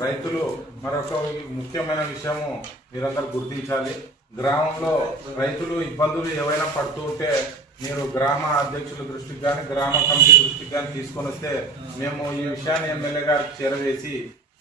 రైతులు మరొక ముఖ్యమైన విషయము మీరందరూ గుర్తించాలి. గ్రామంలో రైతులు ఇబ్బందులు ఏవైనా పడుతూ ఉంటే మీరు గ్రామ అధ్యక్షుల దృష్టికి కానీ గ్రామ కమిటీ దృష్టికి కానీ తీసుకొని వస్తే మేము ఈ విషయాన్ని ఎమ్మెల్యే గారికి చేరవేసి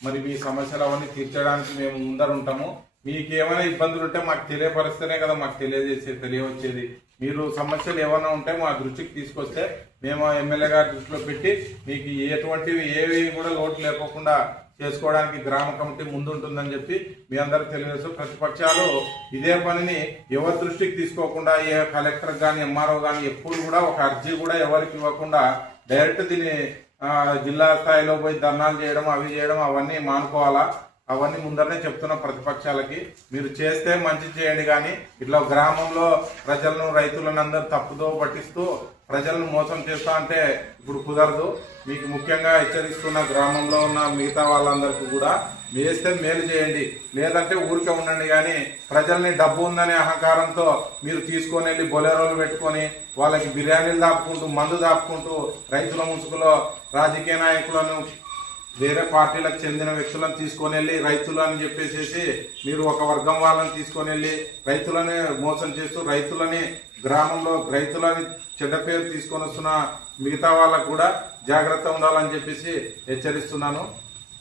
మరి మీ సమస్యలు అవన్నీ తీర్చడానికి మేము ముందర ఉంటాము మీకు ఏమైనా ఇబ్బందులు ఉంటే మాకు తెలియపరిస్తేనే కదా మాకు తెలియజేసేది తెలియవచ్చేది. మీరు సమస్యలు ఏమైనా ఉంటే మా దృష్టికి తీసుకొస్తే మేము ఎమ్మెల్యే గారి దృష్టిలో పెట్టి మీకు ఎటువంటివి ఏవి కూడా లోటు లేకోకుండా చేసుకోవడానికి గ్రామ కమిటీ ముందుంటుందని చెప్పి మీ అందరికి తెలియజేస్తూ ప్రతిపక్షాలు ఇదే పనిని ఎవరి దృష్టికి తీసుకోకుండా ఏ కలెక్టర్ కానీ ఎంఆర్ఓ కానీ ఎప్పుడు కూడా ఒక అర్జీ కూడా ఎవరికి ఇవ్వకుండా డైరెక్ట్ దీన్ని జిల్లా స్థాయిలో పోయి ధర్నాలు చేయడం అవి చేయడం అవన్నీ మానుకోవాలా? అవన్నీ ముందరనే చెప్తున్న ప్రతిపక్షాలకి మీరు చేస్తే మంచి చేయండి కానీ ఇట్లా గ్రామంలో ప్రజలను రైతులను అందరు తప్పుదో పట్టిస్తూ ప్రజలను మోసం చేస్తా అంటే ఇప్పుడు కుదరదు. మీకు ముఖ్యంగా హెచ్చరిస్తున్న గ్రామంలో ఉన్న మిగతా వాళ్ళందరికీ కూడా వేస్తే మేలు చేయండి. లేదంటే ఊరికే ఉండండి కానీ ప్రజల్ని డబ్బు ఉందనే అహంకారంతో మీరు తీసుకొని వెళ్ళి బొలెరోలు పెట్టుకొని వాళ్ళకి బిర్యానీలు దాపుకుంటూ మందు దాపుకుంటూ రైతుల ముసుగులో రాజకీయ నాయకులను వేరే పార్టీలకు చెందిన వ్యక్తులను తీసుకొని వెళ్ళి రైతులు అని చెప్పేసి మీరు ఒక వర్గం వాళ్ళని తీసుకొని వెళ్ళి రైతులని మోసం చేస్తూ రైతులని గ్రామంలో రైతులని చెడ్డ పేరు తీసుకొని వస్తున్న మిగతా వాళ్ళకు కూడా జాగ్రత్త ఉండాలని చెప్పేసి హెచ్చరిస్తున్నాను.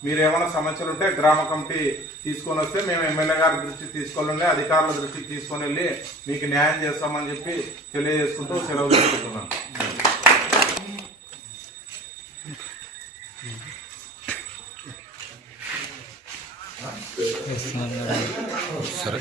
మీరు ఏమైనా సమస్యలు ఉంటే గ్రామ కమిటీ తీసుకొని వస్తే మేము ఎమ్మెల్యే గారి దృష్టికి తీసుకొని అధికారుల దృష్టికి తీసుకొని వెళ్ళి మీకు న్యాయం చేస్తామని చెప్పి తెలియజేసుకుంటూ సెలవు తీసుకుంటున్నాను. ਸਰ